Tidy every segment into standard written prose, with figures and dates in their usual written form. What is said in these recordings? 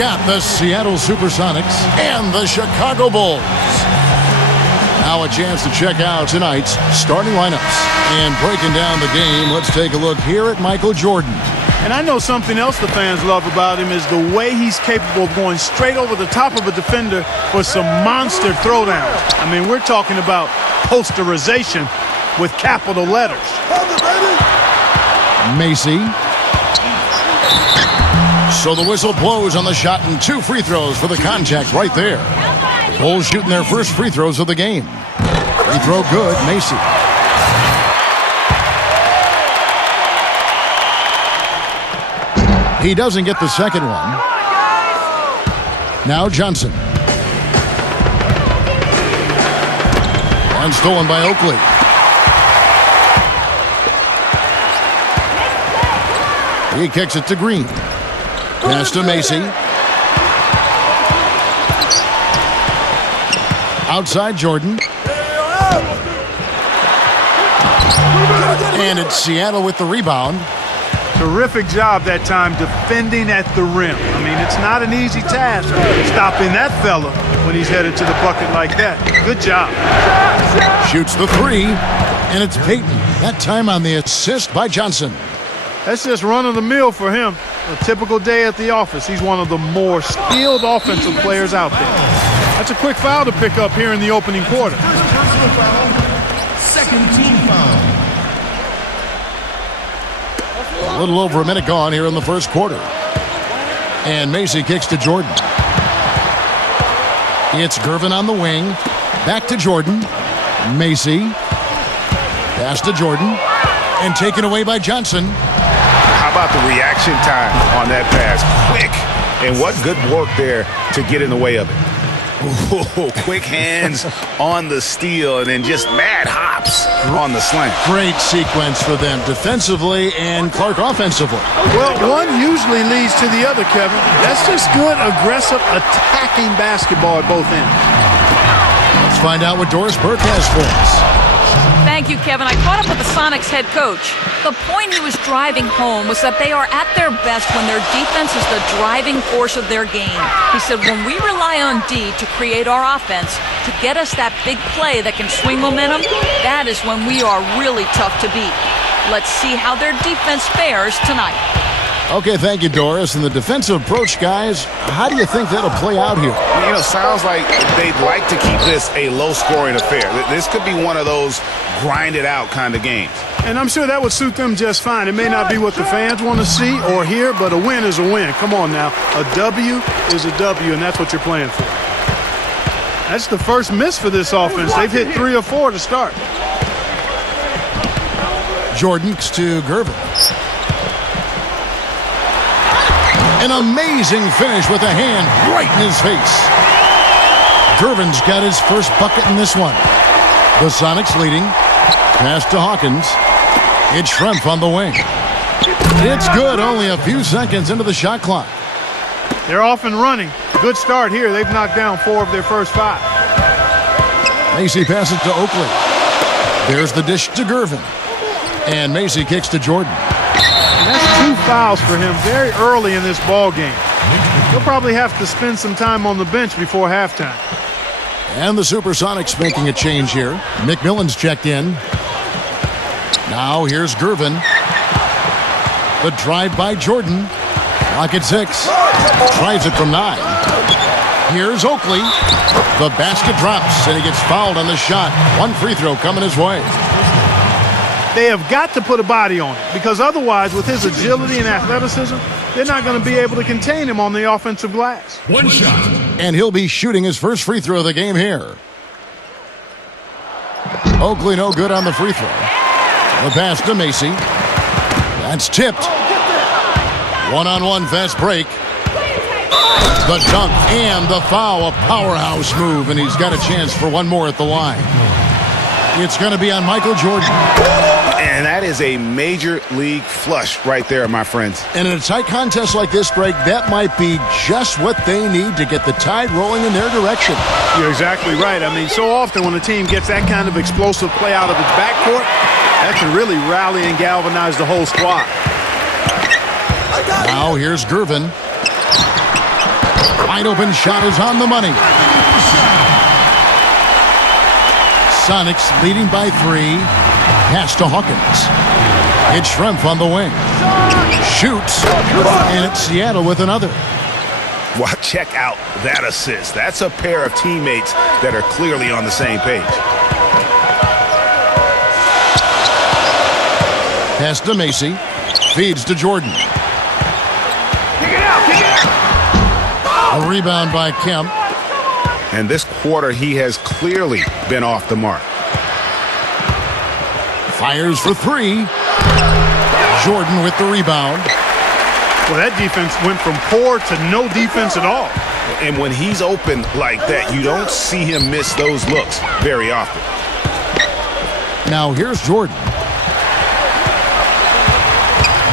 got the Seattle Supersonics and the Chicago Bulls. Now a chance to check out tonight's starting lineups. And breaking down the game, let's take a look here at Michael Jordan. And I know something else the fans love about him is the way he's capable of going straight over the top of a defender for some monster throwdowns. I mean, we're talking about posterization with capital letters. Macy. So the whistle blows on the shot and 2 free throws for the contact right there. Bulls shooting their first free throws of the game. Free throw good, Macy. He doesn't get the second one. Now Johnson. And stolen by Oakley. He kicks it to Green. Pass to Macy. Outside Jordan. And it's Seattle with the rebound. Terrific job that time defending at the rim. I mean, it's not an easy task stopping that fella when he's headed to the bucket like that. Good job. Shoots the 3, and it's Payton. That time on the assist by Johnson. That's just run-of-the-mill for him. A typical day at the office. He's one of the more skilled offensive players out there. That's a quick foul to pick up here in the opening quarter. Second team foul. A little over a minute gone here in the first quarter. And Macy kicks to Jordan. It's Gervin on the wing. Back to Jordan. Macy. Pass to Jordan. And taken away by Johnson. How about the reaction time on that pass? Quick. And what good work there to get in the way of it. Ooh, quick hands on the steal and then just mad hops on the slant. Great sequence for them defensively and Clark offensively. Well, one usually leads to the other, Kevin. That's just good, aggressive, attacking basketball at both ends. Let's find out what Doris Burke has for us. Thank you, Kevin. I caught up with the Sonics head coach. The point he was driving home was that they are at their best when their defense is the driving force of their game. He said when we rely on D to create our offense, to get us that big play that can swing momentum, that is when we are really tough to beat. Let's see how their defense fares tonight. Okay, thank you, Doris. And the defensive approach, guys, how do you think that'll play out here? You know, sounds like they'd like to keep this a low-scoring affair. This could be one of those grind-it-out kind of games. And I'm sure that would suit them just fine. It may not be what the fans want to see or hear, but a win is a win. Come on now. A W is a W, and that's what you're playing for. That's the first miss for this offense. They've hit 3 or 4 to start. Jordan to Gervin. An amazing finish with a hand right in his face. Gervin's got his first bucket in this one. The Sonics leading. Pass to Hawkins. It's Schrempf on the wing. It's good, only a few seconds into the shot clock. They're off and running. Good start here. They've knocked down 4 of their first 5. Macy passes to Oakley. There's the dish to Gervin. And Macy kicks to Jordan. And that's 2 fouls for him very early in this ball game. He'll probably have to spend some time on the bench before halftime. And the Supersonics making a change here. McMillan's checked in. Now here's Gervin. The drive by Jordan. Clock at 6. Tries it from 9. Here's Oakley. The basket drops, and he gets fouled on the shot. 1 free throw coming his way. They have got to put a body on it, because otherwise, with his agility and athleticism, they're not going to be able to contain him on the offensive glass. 1 shot. And he'll be shooting his first free throw of the game here. Oakley no good on the free throw. The pass to Macy. That's tipped. One-on-one fast break. The dunk and the foul, a powerhouse move, and he's got a chance for one more at the line. It's going to be on Michael Jordan. And that is a major league flush right there, my friends. And in a tight contest like this, Greg, that might be just what they need to get the tide rolling in their direction. You're exactly right. I mean, so often when a team gets that kind of explosive play out of its backcourt, that can really rally and galvanize the whole squad. Now here's Gervin. Wide open shot is on the money. Sonics leading by 3. Pass to Hawkins. It's Schrempf on the wing. Shoots. And it's Seattle with another. Well, check out that assist. That's a pair of teammates that are clearly on the same page. Pass to Macy. Feeds to Jordan. A rebound by Kemp. And this quarter, he has clearly been off the mark. Fires for 3. Jordan with the rebound. Well, that defense went from poor to no defense at all. And when he's open like that, you don't see him miss those looks very often. Now here's Jordan.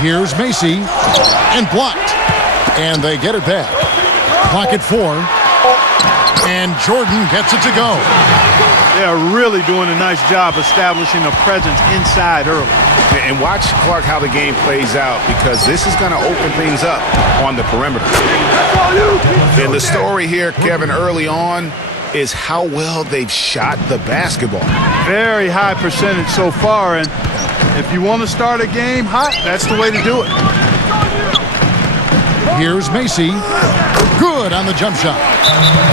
Here's Macy. And blocked. And they get it back. Clock at 4. And Jordan gets it to go. They are really doing a nice job establishing a presence inside early. And watch, Clark, how the game plays out, because this is going to open things up on the perimeter. And the story here, Kevin, early on is how well they've shot the basketball. Very high percentage so far, and if you want to start a game hot, that's the way to do it. Here's Macy. Good on the jump shot.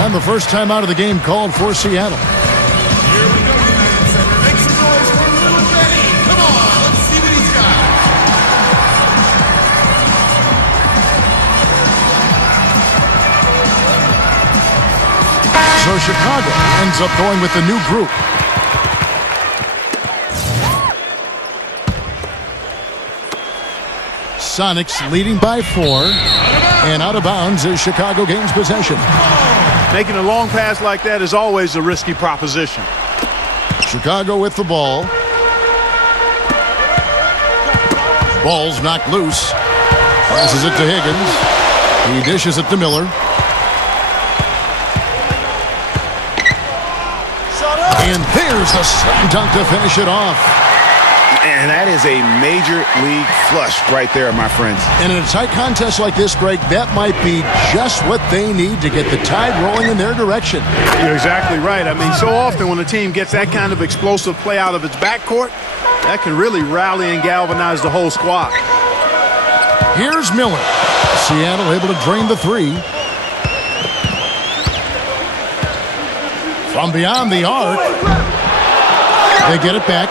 And the first time out of the game called for Seattle. So Chicago ends up going with the new group. Sonics leading by 4. And out of bounds as Chicago gains possession. Making a long pass like that is always a risky proposition. Chicago with the ball. Ball's knocked loose. Passes it to Higgins. He dishes it to Miller. And there's the slam dunk to finish it off. And that is a major league flush right there, my friends. And in a tight contest like this, Greg, that might be just what they need to get the tide rolling in their direction. You're exactly right. I mean, so often when a team gets that kind of explosive play out of its backcourt, that can really rally and galvanize the whole squad. Here's Miller. Seattle able to drain the 3. From beyond the arc. They get it back.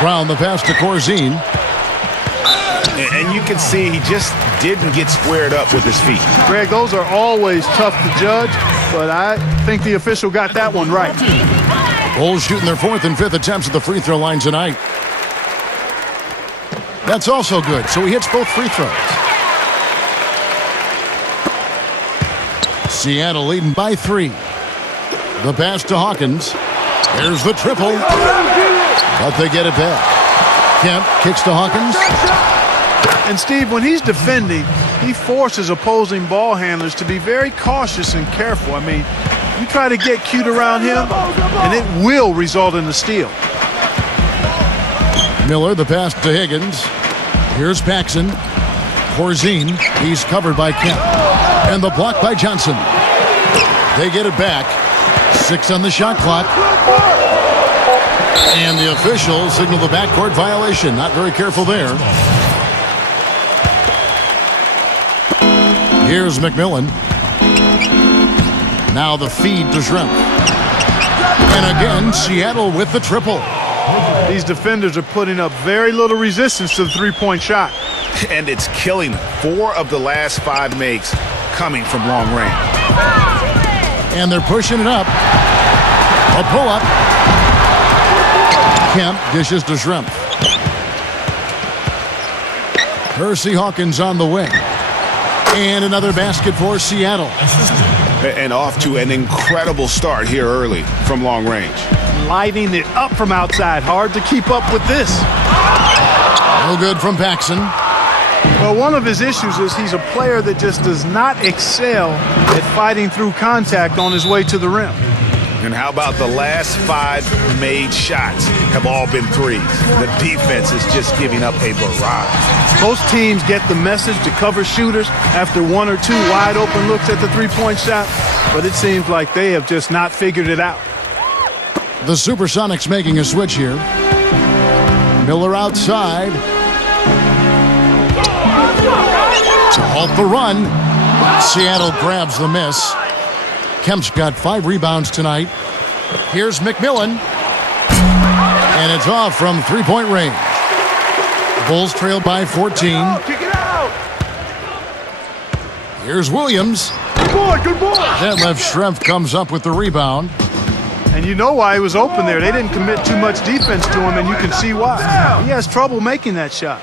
Brown the pass to Corzine. And you can see he just didn't get squared up with his feet. Greg, those are always tough to judge, but I think the official got that one right. Bulls shooting their 4th and 5th attempts at the free throw line tonight. That's also good, so he hits both free throws. Seattle leading by 3. The pass to Hawkins. There's the triple. But they get it back. Kemp kicks to Hawkins. And Steve, when he's defending, he forces opposing ball handlers to be very cautious and careful. I mean, you try to get cute around him, and it will result in a steal. Miller, the pass to Higgins. Here's Paxson. Corzine, he's covered by Kemp. And the block by Johnson. They get it back. 6 on the shot clock. And the officials signal the backcourt violation. Not very careful there. Here's McMillan. Now the feed to Schrempf. And again, Seattle with the triple. These defenders are putting up very little resistance to the three-point shot. And it's killing them. 4 of the last 5 makes coming from long range. And they're pushing it up. A pull-up. Kemp dishes to Schrempf. Percy Hawkins on the wing. And another basket for Seattle. And off to an incredible start here early from long range. Lighting it up from outside. Hard to keep up with this. No good from Paxson. Well, one of his issues is he's a player that just does not excel at fighting through contact on his way to the rim. And how about the last 5 made shots have all been threes? The defense is just giving up a barrage. Most teams get the message to cover shooters after 1 or 2 wide open looks at the three-point shot, but it seems like they have just not figured it out. The Supersonics making a switch here. Miller outside to halt the run. Seattle grabs the miss. Kemp's got 5 rebounds tonight. Here's McMillan. And it's off from three-point range. Bulls trail by 14. Here's Williams. Good boy. Detlef Schrempf comes up with the rebound. And you know why he was open there. They didn't commit too much defense to him, and you can see why. He has trouble making that shot.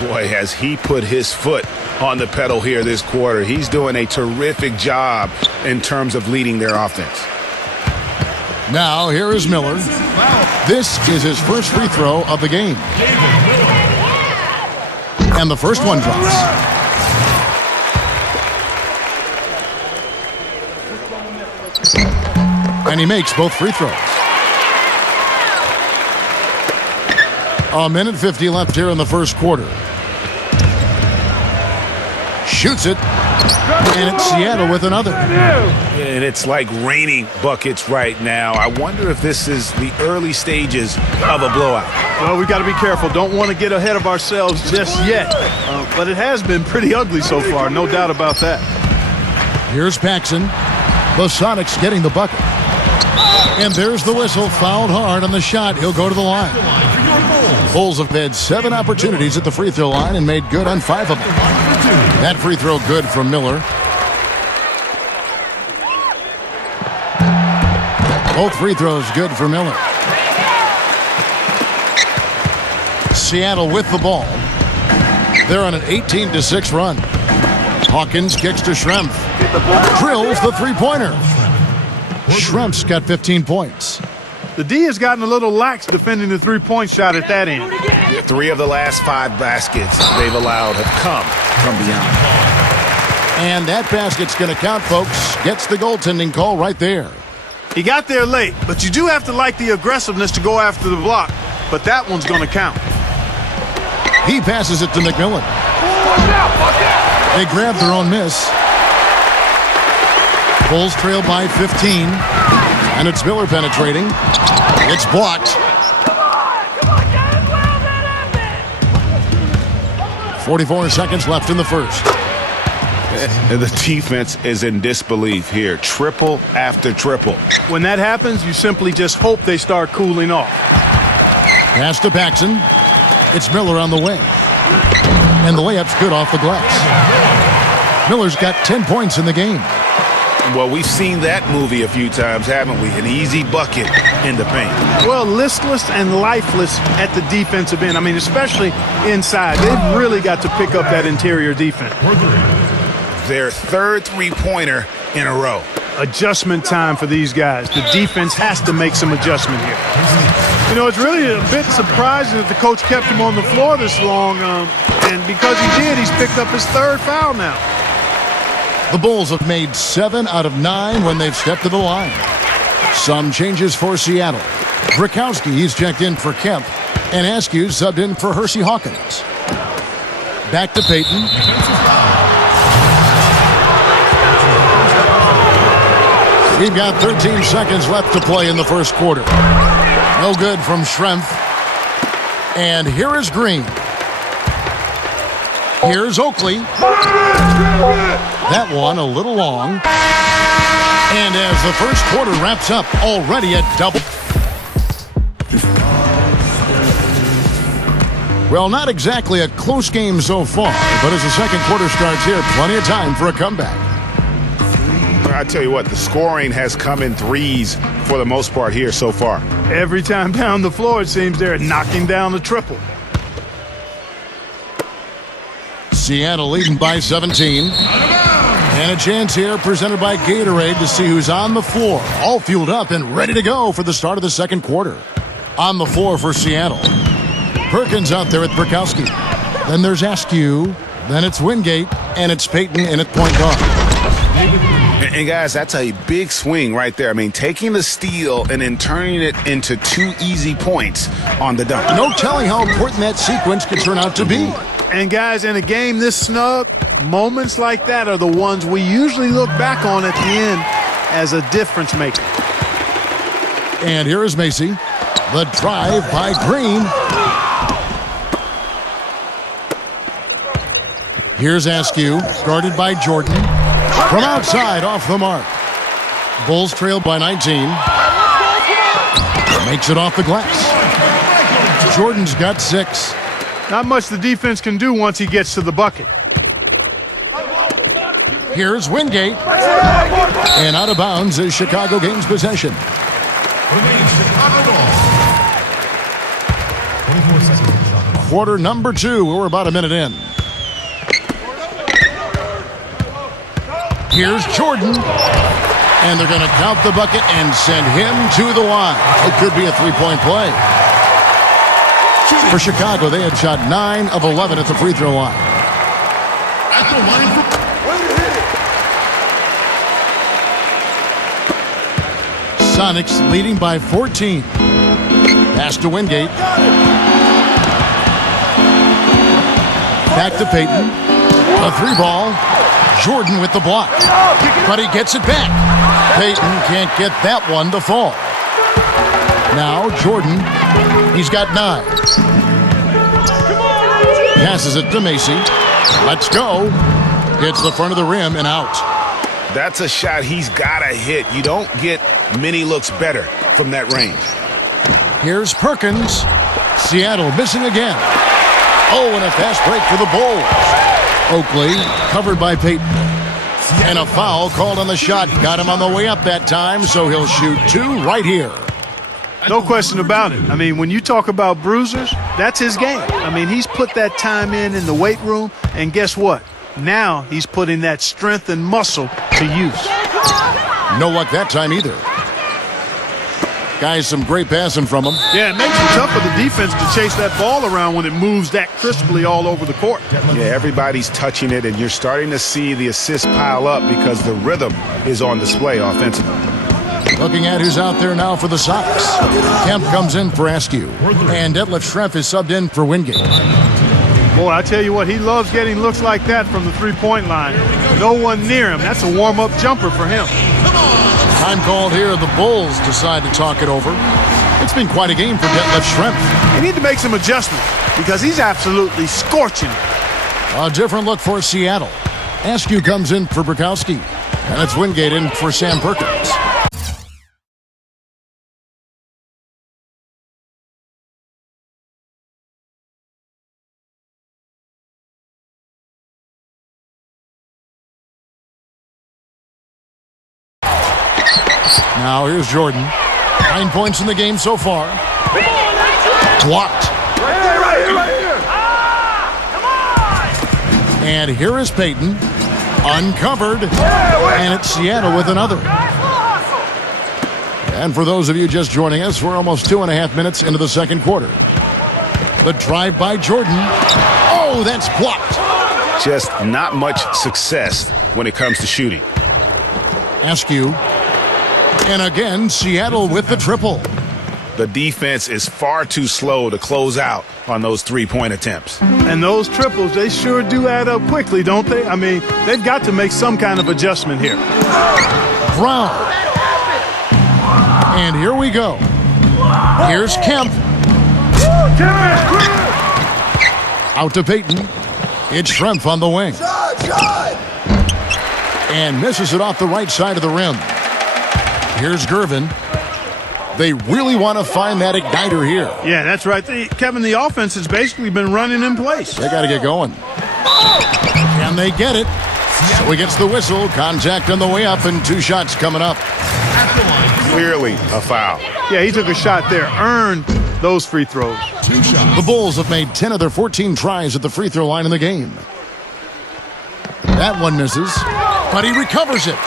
Boy, has he put his foot on the pedal here this quarter. He's doing a terrific job in terms of leading their offense. Now, here is Miller. This is his first free throw of the game. And the first one drops. And he makes both free throws. 1:50 left here in the first quarter. Shoots it. And it's Seattle with another. And it's like raining buckets right now. I wonder if this is the early stages of a blowout. Well, we got to be careful. Don't want to get ahead of ourselves just yet. But it has been pretty ugly so far, no doubt about that. Here's Paxson. The Sonics getting the bucket. And there's the whistle. Fouled hard on the shot. He'll go to the line. Bulls have had 7 opportunities at the free throw line and made good on 5 of them. That free throw good from Miller. Both free throws good for Miller. Seattle with the ball. They're on an 18-6 run. Hawkins kicks to Schrempf. Drills the three-pointer. Schrempf's got 15 points. The D has gotten a little lax defending the three-point shot at that end. Yeah, 3 of the last 5 baskets they've allowed have come from beyond. And that basket's going to count, folks. Gets the goaltending call right there. He got there late, but you do have to like the aggressiveness to go after the block. But that one's going to count. He passes it to McMillan. They grab their own miss. Bulls trail by 15. And it's Miller penetrating. It's blocked. 44 seconds left in the first. And the defense is in disbelief here. Triple after triple. When that happens, you simply just hope they start cooling off. Pass to Paxson. It's Miller on the wing. And the layup's good off the glass. Miller's got 10 points in the game. Well, we've seen that movie a few times, haven't we? An easy bucket in the paint. Well, listless and lifeless at the defensive end. I mean, especially inside. They've really got to pick up that interior defense. Their 3rd three-pointer in a row. Adjustment time for these guys. The defense has to make some adjustment here. You know, it's really a bit surprising that the coach kept him on the floor this long. And because he did, he's picked up his 3rd foul now. The Bulls have made 7 out of 9 when they've stepped to the line. Some changes for Seattle. Brakowski, he's checked in for Kemp. And Askew subbed in for Hersey Hawkins. Back to Payton. We've got 13 seconds left to play in the first quarter. No good from Schrempf. And here is Green. Here's Oakley. That one a little long. And as the first quarter wraps up, already at double. Well, not exactly a close game so far, but as the second quarter starts here, plenty of time for a comeback. I tell you what, the scoring has come in threes for the most part here so far. Every time down the floor, it seems they're knocking down the triple. Seattle leading by 17. And a chance here presented by Gatorade to see who's on the floor. All fueled up and ready to go for the start of the second quarter. On the floor for Seattle. Perkins out there at Brakowski. Then there's Askew. Then it's Wingate. And it's Payton in at point guard. And guys, that's a big swing right there. I mean, taking the steal and then turning it into 2 easy points on the dunk. No telling how important that sequence could turn out to be. And guys, in a game this snug, moments like that are the ones we usually look back on at the end as a difference maker. And here is Macy. The drive by Green. Here's Askew, guarded by Jordan. From outside, off the mark. Bulls trailed by 19. Makes it off the glass. Jordan's got 6. Not much the defense can do once he gets to the bucket. Here's Wingate. And out of bounds as Chicago gains possession. Quarter number 2. We're about a minute in. Here's Jordan. And they're going to count the bucket and send him to the line. It could be a 3-point play. For Chicago, they had shot 9 of 11 at the free throw line. Sonics leading by 14. Pass to Wingate. Back to Payton. A 3-ball. Jordan with the block. But he gets it back. Payton can't get that one to fall. Now Jordan, he's got 9. Passes it to Macy. Let's go. Hits the front of the rim and out. That's a shot he's got to hit. You don't get many looks better from that range. Here's Perkins. Seattle missing again. Oh, and a fast break for the Bulls. Oakley covered by Payton. And a foul called on the shot. Got him on the way up that time, so he'll shoot 2 right here. No question about it. I mean, when you talk about bruisers, that's his game. I mean, he's put that time in the weight room, and guess what? Now he's putting that strength and muscle to use. No luck that time either. Guys, some great passing from him. Yeah, it makes it tough for the defense to chase that ball around when it moves that crisply all over the court. Yeah, everybody's touching it, and you're starting to see the assists pile up because the rhythm is on display offensively. Looking at who's out there now for the Sox. Kemp comes in for Askew. And Detlef Schrempf is subbed in for Wingate. Boy, I tell you what, he loves getting looks like that from the three-point line. No one near him. That's a warm-up jumper for him. Time called here. The Bulls decide to talk it over. It's been quite a game for Detlef Schrempf. They need to make some adjustments because he's absolutely scorching. A different look for Seattle. Askew comes in for Burkowski. And it's Wingate in for Sam Perkins. Now here's Jordan. 9 points in the game so far. Blocked. And here is Payton. Uncovered. And it's Seattle with another. And for those of you just joining us, we're almost 2.5 minutes into the second quarter. The drive by Jordan. Oh, that's blocked. Just not much success when it comes to shooting. Askew. And again, Seattle with the triple. The defense is far too slow to close out on those three-point attempts. And those triples, they sure do add up quickly, don't they? I mean, they've got to make some kind of adjustment here. Brown. And here we go. Here's Kemp. Out to Payton. It's Schrempf on the wing. And misses it off the right side of the rim. Here's Gervin. They really want to find that igniter here. Yeah, that's right. Kevin, the offense has basically been running in place. They got to get going. Can they get it? So he gets the whistle. Contact on the way up and 2 shots coming up. Clearly a foul. Yeah, he took a shot there. Earned those free throws. 2 shots. The Bulls have made 10 of their 14 tries at the free throw line in the game. That one misses, but he recovers it.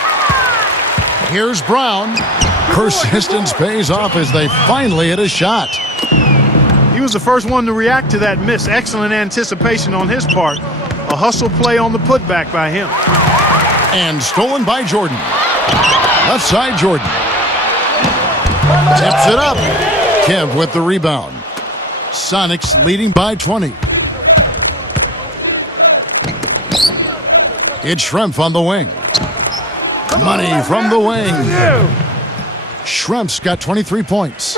Here's Brown. Persistence pays off as they finally hit a shot. He was the first one to react to that miss. Excellent anticipation on his part. A hustle play on the putback by him. And stolen by Jordan. Left side, Jordan. Tips it up. Kev with the rebound. Sonics leading by 20. It's Schrempf on the wing. Money from the wing. Schrempf's got 23 points.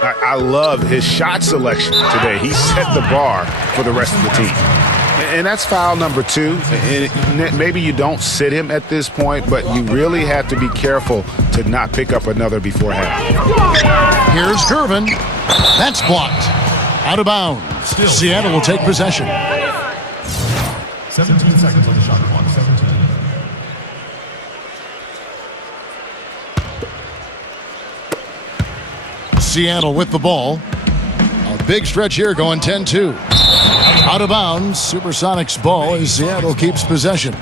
I love his shot selection today. He set the bar for the rest of the team. And that's foul number 2. And maybe you don't sit him at this point, but you really have to be careful to not pick up another before half. Here's Gervin. That's blocked. Out of bounds. Seattle will take possession. 17 seconds on the shot clock. 17. Seattle with the ball. A big stretch here going 10-2. Out of bounds. Supersonics ball as Seattle keeps possession.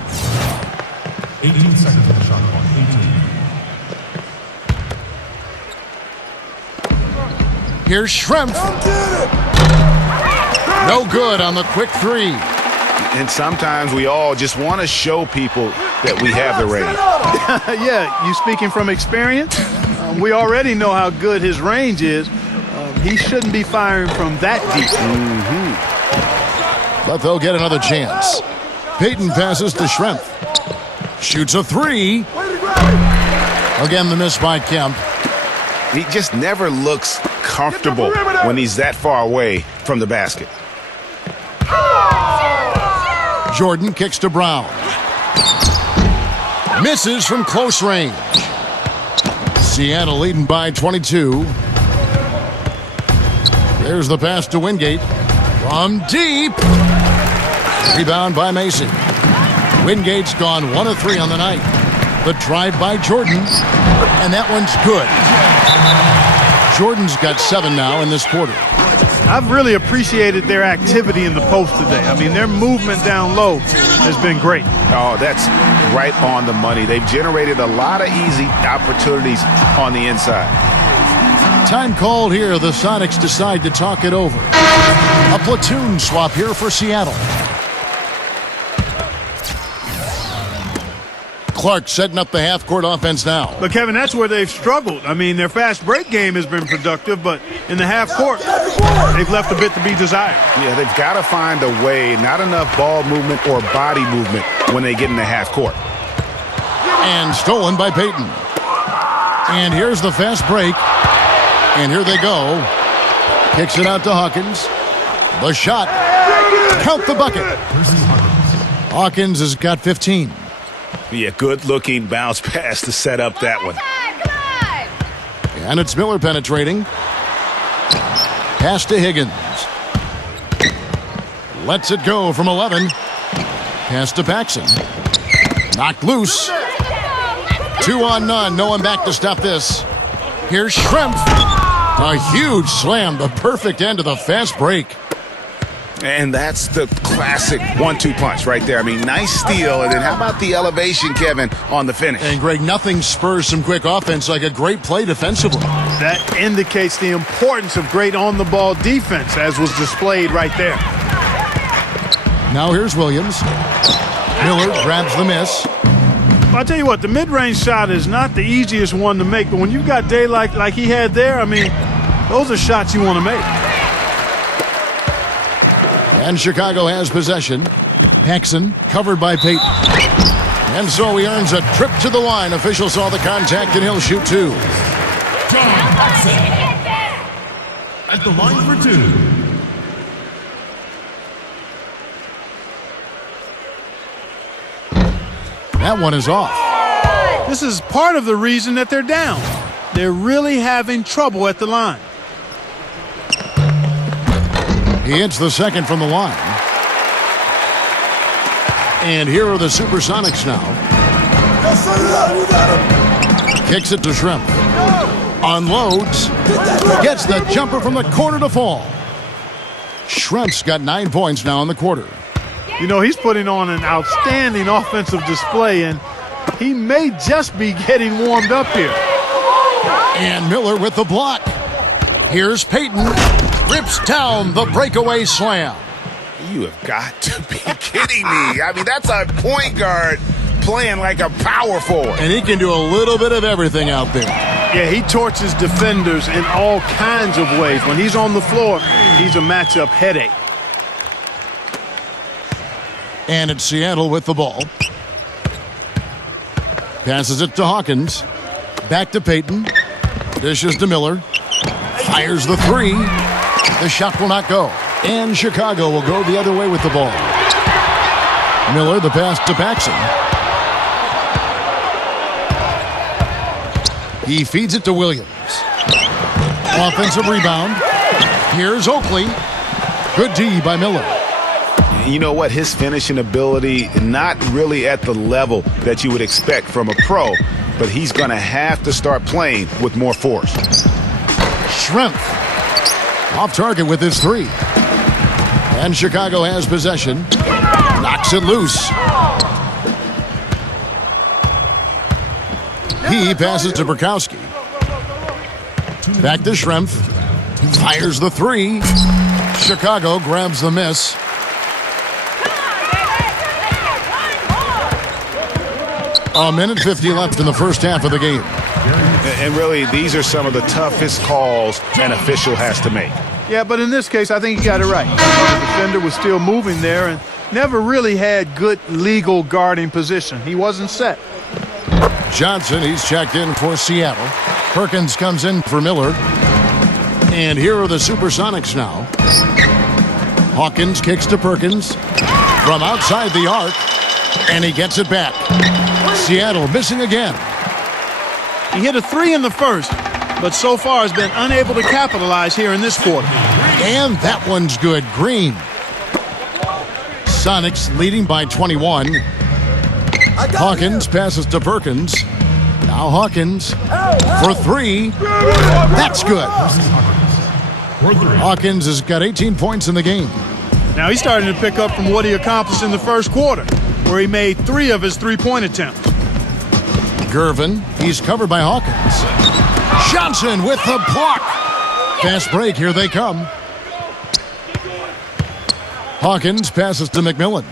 18 seconds on the shot clock. 18. Here's Schrempf. No good on the quick 3. And sometimes we all just want to show people that we have the range. Yeah, you speaking from experience? We already know how good his range is. He shouldn't be firing from that deep. But they'll get another chance. Payton passes to Schrempf. Shoots a 3. Again, the miss by Kemp. He just never looks comfortable when he's that far away from the basket. Jordan kicks to Brown. Misses from close range. Seattle leading by 22. There's the pass to Wingate. From deep. Rebound by Macy. Wingate's gone 1 of 3 on the night. The drive by Jordan. And that one's good. Jordan's got 7 now in this quarter. I've really appreciated their activity in the post today. I mean, their movement down low has been great. Oh, that's right on the money. They've generated a lot of easy opportunities on the inside. Time called here. The Sonics decide to talk it over. A platoon swap here for Seattle. Clark setting up the half-court offense now. But, Kevin, that's where they've struggled. I mean, their fast break game has been productive, but in the half court, they've left a bit to be desired. Yeah, they've got to find a way, not enough ball movement or body movement when they get in the half court. And stolen by Payton. And here's the fast break. And here they go. Kicks it out to Hawkins. The shot. Count the bucket. Hawkins has got 15. Yeah, good-looking bounce pass to set up that one. And it's Miller penetrating. Pass to Higgins. Lets it go from 11. Pass to Paxson. Knocked loose. 2 on none. No one back to stop this. Here's Schrempf. A huge slam. The perfect end of the fast break. And that's the classic 1-2 punch right there. I mean, nice steal. And then how about the elevation, Kevin, on the finish? And, Greg, nothing spurs some quick offense like a great play defensively. That indicates the importance of great on-the-ball defense, as was displayed right there. Now here's Williams. Miller grabs the miss. Well, I'll tell you what, the mid-range shot is not the easiest one to make, but when you've got daylight like he had there, I mean, those are shots you want to make. And Chicago has possession. Paxson covered by Payton. And so he earns a trip to the line. Official saw the contact and he'll shoot 2. John Paxson at the line for 2. That one is off. This is part of the reason that they're down. They're really having trouble at the line. He hits the second from the line. And here are the Supersonics now. Kicks it to Schrempf. Unloads. Gets the jumper from the corner to fall. Schrempf's got 9 points now in the quarter. You know, he's putting on an outstanding offensive display, and he may just be getting warmed up here. And Miller with the block. Here's Payton. Rips down the breakaway slam. You have got to be kidding me. I mean, that's a point guard playing like a power forward. And he can do a little bit of everything out there. Yeah, he torches defenders in all kinds of ways. When he's on the floor, he's a matchup headache. And it's Seattle with the ball. Passes it to Hawkins. Back to Payton. Dishes to Miller. Fires the three. The shot will not go. And Chicago will go the other way with the ball. Miller, the pass to Paxson. He feeds it to Williams. Offensive rebound. Here's Oakley. Good D by Miller. You know what? His finishing ability, not really at the level that you would expect from a pro, but he's going to have to start playing with more force. Schrempf. Off target with his three. And Chicago has possession. Knocks it loose. He passes to Burkowski. Back to Schrempf. Fires the three. Chicago grabs the miss. A minute 50 left in the first half of the game. And really, these are some of the toughest calls an official has to make. Yeah, but in this case, I think he got it right. The defender was still moving there and never really had good legal guarding position. He wasn't set. Johnson, he's checked in for Seattle. Perkins comes in for Miller. And here are the Supersonics now. Hawkins kicks to Perkins from outside the arc, and he gets it back. Seattle missing again. He hit a three in the first, but so far has been unable to capitalize here in this quarter. And that one's good. Green. Sonics leading by 21. Hawkins passes to Perkins. Now Hawkins for three. That's good. Hawkins has got 18 points in the game. Now he's starting to pick up from what he accomplished in the first quarter, where he made 3 of his three-point attempts. Gervin, he's covered by Hawkins. Johnson with the block. Fast break, here they come. Hawkins passes to McMillan.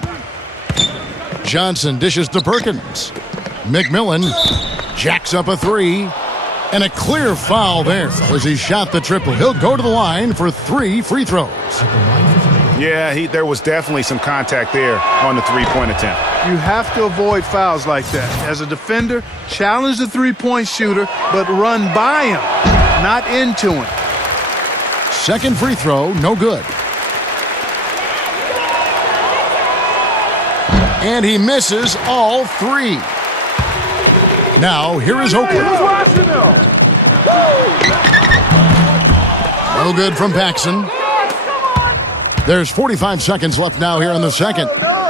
Johnson dishes to Perkins. McMillan jacks up a three. And a clear foul there as he shot the triple. He'll go to the line for 3 free throws. Yeah, there was definitely some contact there on the three-point attempt. You have to avoid fouls like that. As a defender, challenge the three-point shooter, but run by him, not into him. Second free throw, no good. And he misses all 3. Now, here is Oakley. No good from Paxson. There's 45 seconds left now here in the second.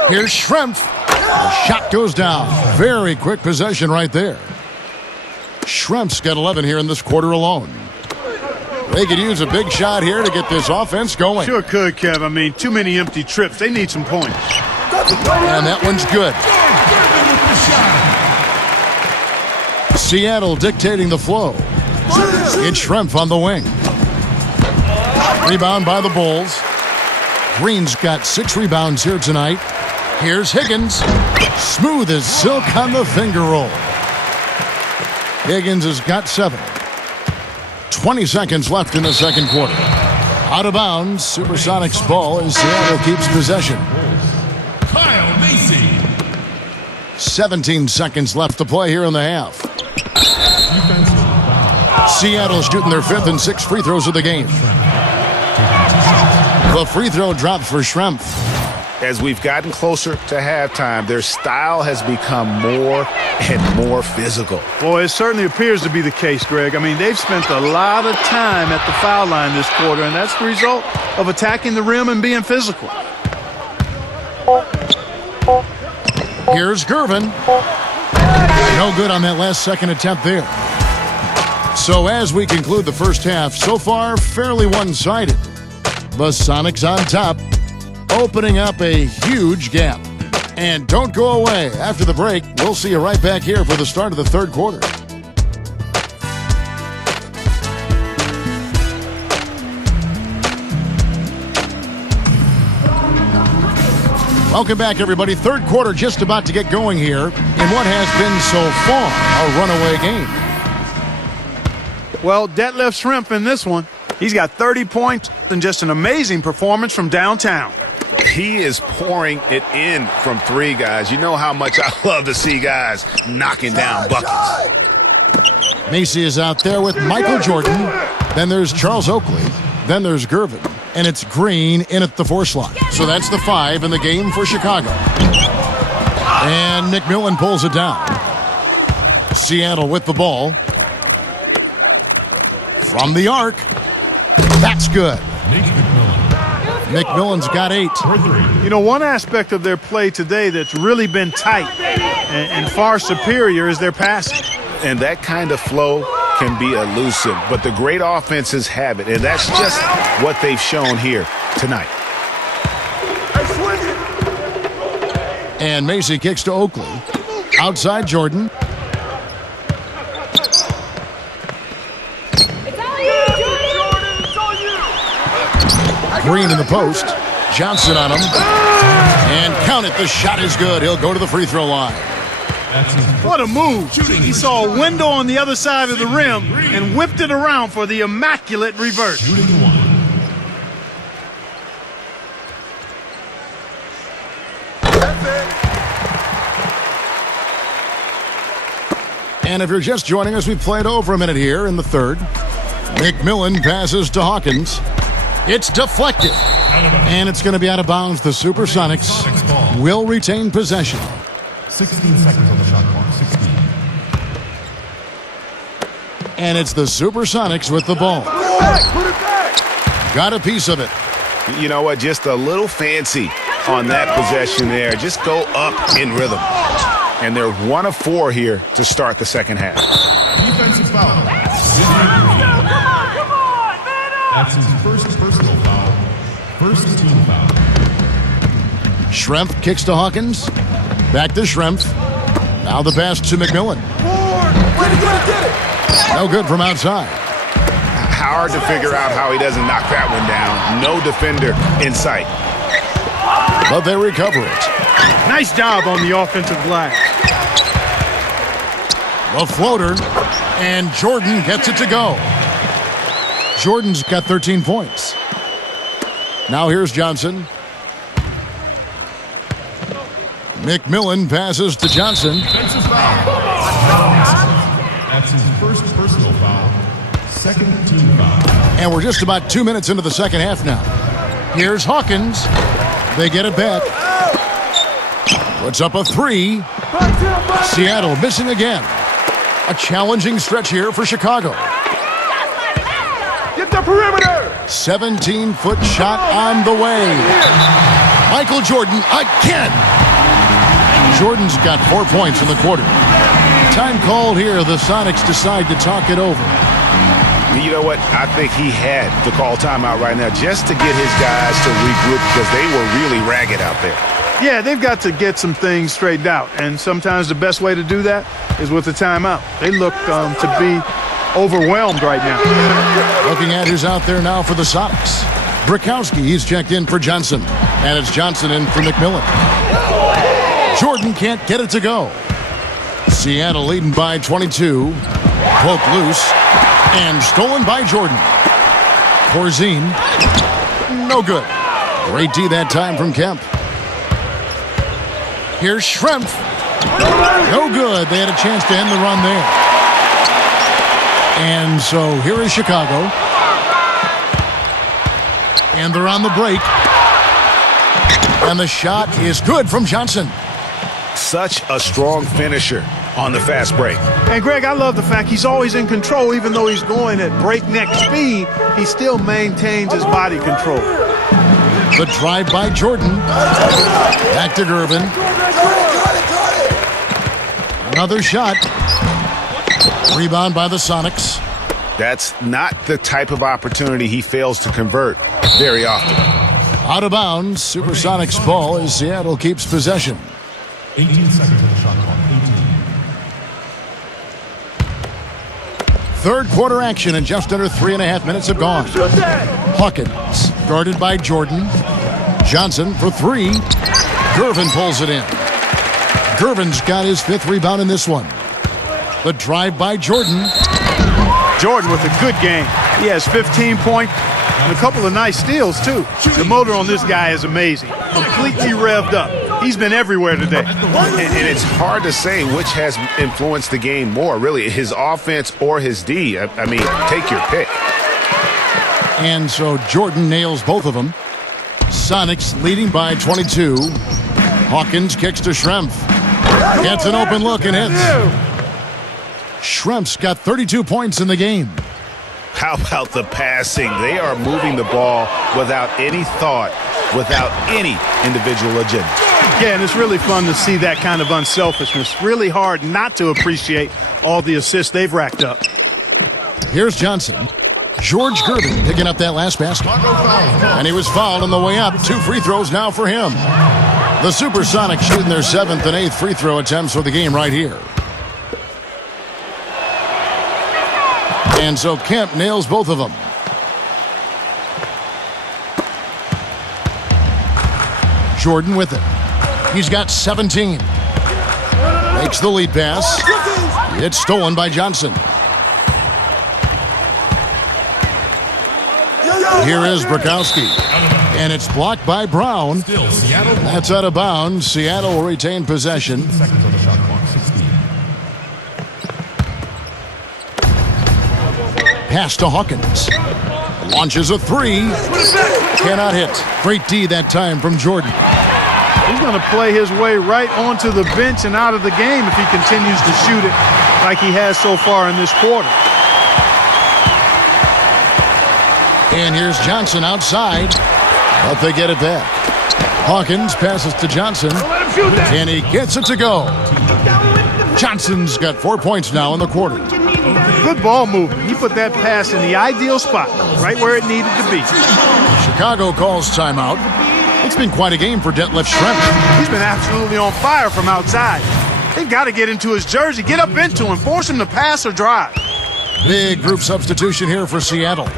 Here's Schrempf. The shot goes down. Very quick possession right there. Schrempf's got 11 here in this quarter alone. They could use a big shot here to get this offense going. Sure could, Kev. I mean, too many empty trips. They need some points. And that one's good. Seattle dictating the flow. It's Schrempf on the wing. Rebound by the Bulls. Green's got 6 rebounds here tonight. Here's Higgins. Smooth as silk on the finger roll. Higgins has got 7. 20 seconds left in the second quarter. Out of bounds, Supersonics ball as Seattle keeps possession. Kyle Macy. 17 seconds left to play here in the half. Seattle shooting their 5th and 6th free throws of the game. The free throw dropped for Schrempf. As we've gotten closer to halftime, their style has become more and more physical. Boy, it certainly appears to be the case, Greg. I mean, they've spent a lot of time at the foul line this quarter, and that's the result of attacking the rim and being physical. Here's Gervin. No good on that last second attempt there. So as we conclude the first half, so far fairly one-sided. The Sonics on top, opening up a huge gap. And don't go away. After the break, we'll see you right back here for the start of the third quarter. Welcome back, everybody. Third quarter just about to get going here in what has been so far a runaway game. Well, Detlef Shrimp in this one. He's got 30 points and just an amazing performance from downtown. He is pouring it in from three, guys. You know how much I love to see guys knocking down buckets. Macy is out there with Michael Jordan. Then there's Charles Oakley. Then there's Gervin. And it's Green in at the 4 slot. So that's the 5 in the game for Chicago. And McMillan pulls it down. Seattle with the ball. From the arc. That's good. McMillan's got 8. You know, one aspect of their play today that's really been tight and far superior is their passing. And that kind of flow can be elusive, but the great offenses have it, and that's just what they've shown here tonight. And Macy kicks to Oakley. Outside Jordan. Green in the post. Johnson on him. And count it, the shot is good. He'll go to the free throw line. What a move. He saw a window on the other side of the rim and whipped it around for the immaculate reverse. And if you're just joining us, we played over a minute here in the third. McMillan passes to Hawkins. It's deflected. And it's going to be out of bounds. The Supersonics will retain possession. 16 seconds on the shot clock. 16. And it's the Supersonics with the ball. Put it back. Got a piece of it. You know what? Just a little fancy on that possession there. Just go up in rhythm. And they're 1 of 4 here to start the second half. Defensive foul. That's his first personal foul. First team foul. Schrempf kicks to Hawkins. Back to Schrempf. Now the pass to McMillan. No good from outside. Hard to figure out how he doesn't knock that one down. No defender in sight. But they recover it. Nice job on the offensive glass. The floater. And Jordan gets it to go. Jordan's got 13 points. Now here's Johnson. McMillan passes to Johnson. Defensive foul. That's his first personal foul. Second team foul. And we're just about 2 minutes into the second half now. Here's Hawkins. They get it back. Puts up a 3. Seattle missing again. A challenging stretch here for Chicago. Get the perimeter. 17-foot shot on the way. Michael Jordan again. Jordan's got 4 points in the quarter. Time called here. The Sonics decide to talk it over. You know what? I think he had to call timeout right now just to get his guys to regroup because they were really ragged out there. Yeah, they've got to get some things straightened out, and sometimes the best way to do that is with a timeout. They look to be overwhelmed right now. Looking at who's out there now for the Sonics. Brikowski, he's checked in for Johnson. And it's Johnson in for McMillan. Jordan can't get it to go. Seattle leading by 22. Poked loose. And stolen by Jordan. Corzine. No good. Great D that time from Kemp. Here's Schrempf. No good. They had a chance to end the run there. And so here is Chicago. And they're on the break. And the shot is good from Johnson. Such a strong finisher on the fast break. And, Greg, I love the fact he's always in control. Even though he's going at breakneck speed, he still maintains his body control. The drive by Jordan. Back to Gervin. Another shot. Rebound by the Sonics. That's not the type of opportunity he fails to convert very often. Out of bounds. Supersonics ball as Seattle keeps possession. 18 seconds on the shot clock. 18. Third quarter action and just under 3.5 minutes have gone. Hawkins guarded by Jordan. Johnson for 3. Gervin pulls it in. Gervin's got his 5th rebound in this one. The drive by Jordan. Jordan with a good game. He has 15 points and a couple of nice steals, too. The motor on this guy is amazing. Completely revved up. He's been everywhere today. And it's hard to say which has influenced the game more, really, his offense or his D. I mean, take your pick. And so Jordan nails both of them. Sonics leading by 22. Hawkins kicks to Schrempf. Gets an open look and hits. Schrempf's got 32 points in the game. How about the passing? They are moving the ball without any thought, without any individual agenda. Yeah, and it's really fun to see that kind of unselfishness. Really hard not to appreciate all the assists they've racked up. Here's Johnson. George Gervin picking up that last basket. And he was fouled on the way up. 2 free throws now for him. The Supersonics shooting their 7th and 8th free throw attempts for the game right here. And so Kemp nails both of them. Jordan with it. He's got 17. Makes the lead pass. It's stolen by Johnson. Here is Brakowski. And it's blocked by Brown. That's out of bounds. Seattle will retain possession. Seconds on the shot clock, 16. Pass to Hawkins. Launches a 3. Cannot hit. Great D that time from Jordan. He's going to play his way right onto the bench and out of the game if he continues to shoot it like he has so far in this quarter. And here's Johnson outside, but they get it back. Hawkins passes to Johnson, and he gets it to go. Johnson's got 4 points now in the quarter. Good ball movement. He put that pass in the ideal spot, right where it needed to be. Chicago calls timeout. It's been quite a game for Detlef Schrempf. He's been absolutely on fire from outside. They've got to get into his jersey, get up into him, force him to pass or drive. Big group substitution here for Seattle.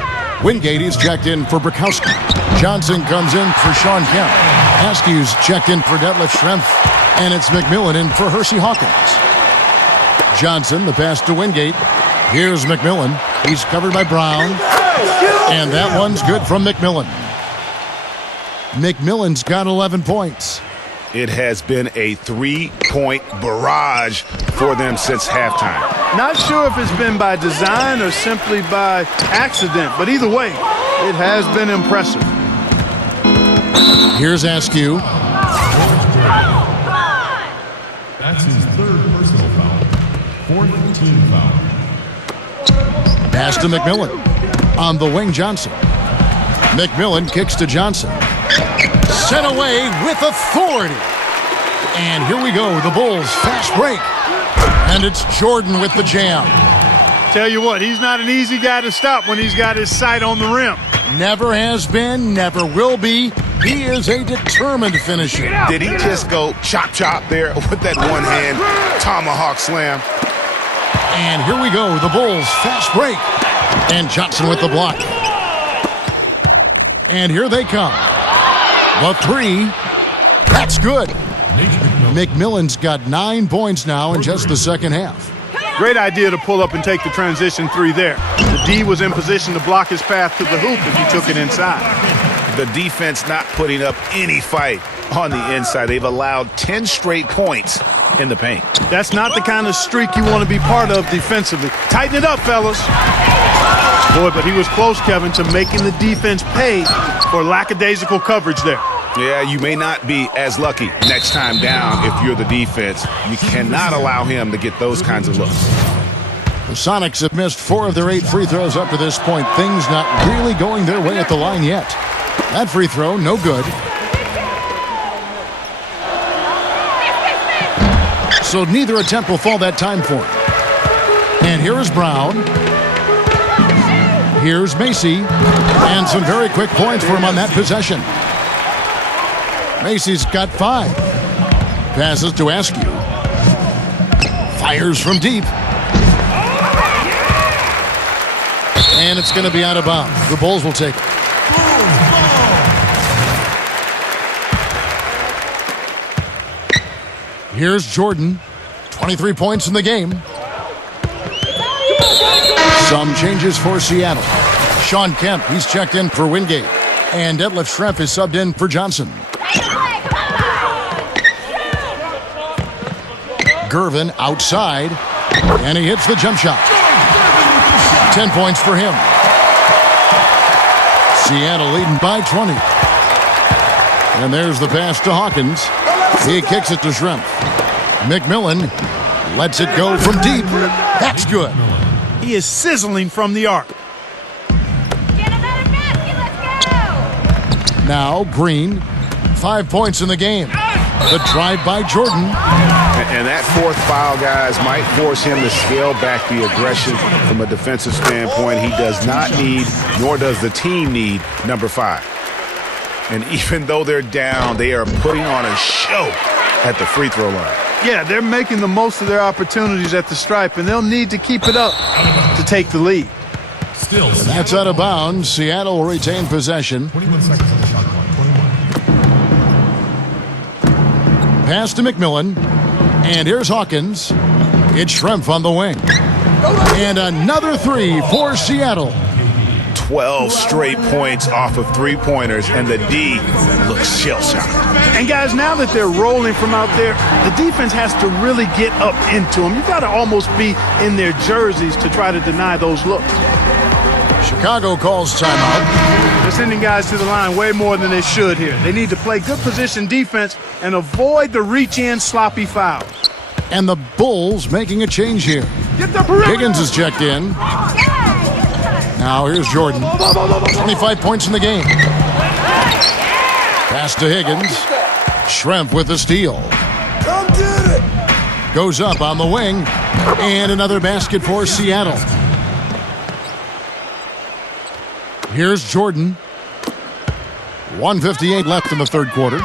Wingate is checked in for Brakowski. Johnson comes in for Sean Kemp. Askew's checked in for Detlef Schrempf. And it's McMillan in for Hersey Hawkins. Johnson, the pass to Wingate. Here's McMillan. He's covered by Brown. And that one's good from McMillan. McMillan's got 11 points. It has been a 3-point barrage for them since halftime. Not sure if it's been by design or simply by accident, but either way, it has been impressive. Here's Askew. That's his 3rd personal foul. 4th team foul. Pass to McMillan. On the wing, Johnson. McMillan kicks to Johnson. Sent away with authority. And here we go, the Bulls fast break. And it's Jordan with the jam. Tell you what, he's not an easy guy to stop when he's got his sight on the rim. Never has been, never will be. He is a determined finisher. Did he just go chop there with that one-hand tomahawk slam? And here we go, the Bulls fast break. And Johnson with the block. And here they come. The 3. That's good. McMillan's got 9 points now in just the second half. Great idea to pull up and take the transition 3 there. The D was in position to block his path to the hoop if he took it inside. The defense not putting up any fight on the inside. They've allowed 10 straight points in the paint. That's not the kind of streak you want to be part of defensively. Tighten it up, fellas. Boy, but he was close, Kevin, to making the defense pay for lackadaisical coverage there. Yeah, you may not be as lucky next time down if you're the defense. You cannot allow him to get those kinds of looks. The Sonics have missed 4 of their 8 free throws up to this point. Things not really going their way at the line yet. That free throw, no good. So neither attempt will fall that time for him. And here is Brown. Here's Macy. And some very quick points for him on that possession. Macy's got 5. Passes to Askew. Fires from deep. And it's going to be out of bounds. The Bulls will take it. Here's Jordan. 23 points in the game. Some changes for Seattle. Sean Kemp, he's checked in for Wingate. And Detlef Schrempf is subbed in for Johnson. Gervin outside, and he hits the jump shot. 10 points for him. Seattle leading by 20. And there's the pass to Hawkins. He kicks it to Schrempf. McMillan lets it go from deep. That's good. He is sizzling from the arc. Get another basket, let's go! Now Green, 5 points in the game. The drive by Jordan. And that fourth foul, guys, might force him to scale back the aggression from a defensive standpoint. He does not need, nor does the team need, number 5. And even though they're down, they are putting on a show at the free throw line. Yeah, they're making the most of their opportunities at the stripe, and they'll need to keep it up to take the lead. Still, That's out of bounds. Seattle will retain possession. 21 seconds on the shot clock. 21. Pass to McMillan. And here's Hawkins. It's Schrempf on the wing. And another three for Seattle. 12 straight points off of three-pointers, and the D looks shell-shocked. And guys, now that they're rolling from out there, the defense has to really get up into them. You've got to almost be in their jerseys to try to deny those looks. Chicago calls timeout. They're sending guys to the line way more than they should here. They need to play good position defense and avoid the reach-in sloppy fouls. And the Bulls making a change here. Higgins is checked in. Now here's Jordan. 25 points in the game. Pass to Higgins. Schrempf with the steal. Goes up on the wing. And another basket for Seattle. Here's Jordan. 1:58 left in the third quarter.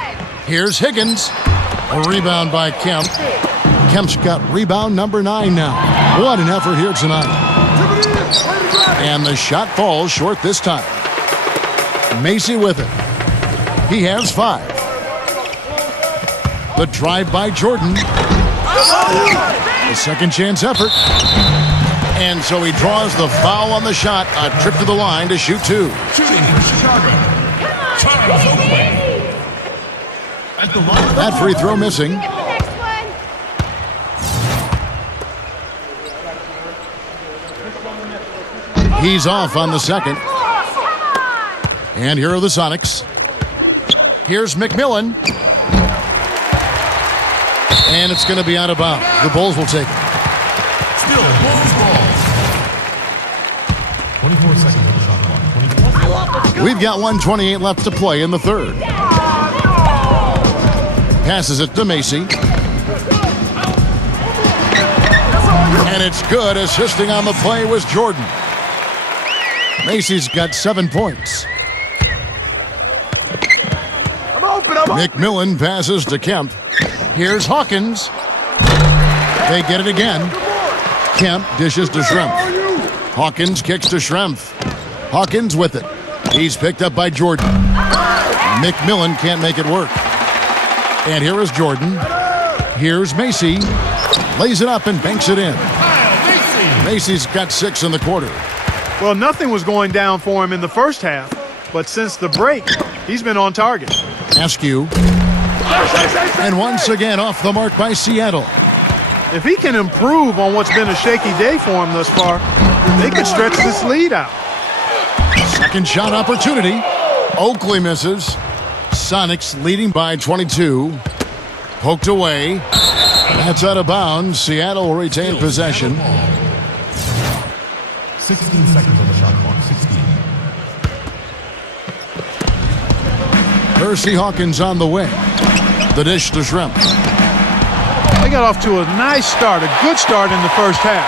Here's Higgins. A rebound by Kemp. Kemp's got rebound number 9 now. What an effort here tonight. And the shot falls short this time. Macy with it. He has 5. The drive by Jordan. A second chance effort. And so he draws the foul on the shot. A trip to the line to shoot 2. Shooting for Chicago. Charles Oakley. At the line. That free throw missing. Next one. He's off on the second. And here are the Sonics. Here's McMillan. And it's going to be out of bounds. The Bulls will take it. Still Bulls ball. 24 seconds on the shot clock. 24. We've got 1:28 left to play in the third. Passes it to Macy. And it's good. Assisting on the play was Jordan. Macy's got 7 points. McMillan passes to Kemp. Here's Hawkins. They get it again. Kemp dishes to Schrempf. Hawkins kicks to Schrempf. Hawkins with it. He's picked up by Jordan. McMillan can't make it work. And here is Jordan. Here's Macy. Lays it up and banks it in. Macy's got 6 in the quarter. Well, nothing was going down for him in the first half, but since the break, he's been on target. Askew. And once again off the mark by Seattle. If he can improve on what's been a shaky day for him thus far, they could stretch this lead out. Second shot opportunity. Oakley misses. Sonics leading by 22. Poked away. That's out of bounds. Seattle will retain possession. 16 seconds on the shot clock. 16. Percy Hawkins on the wing. The dish to Schrempf. They got off to a nice start, a good start in the first half.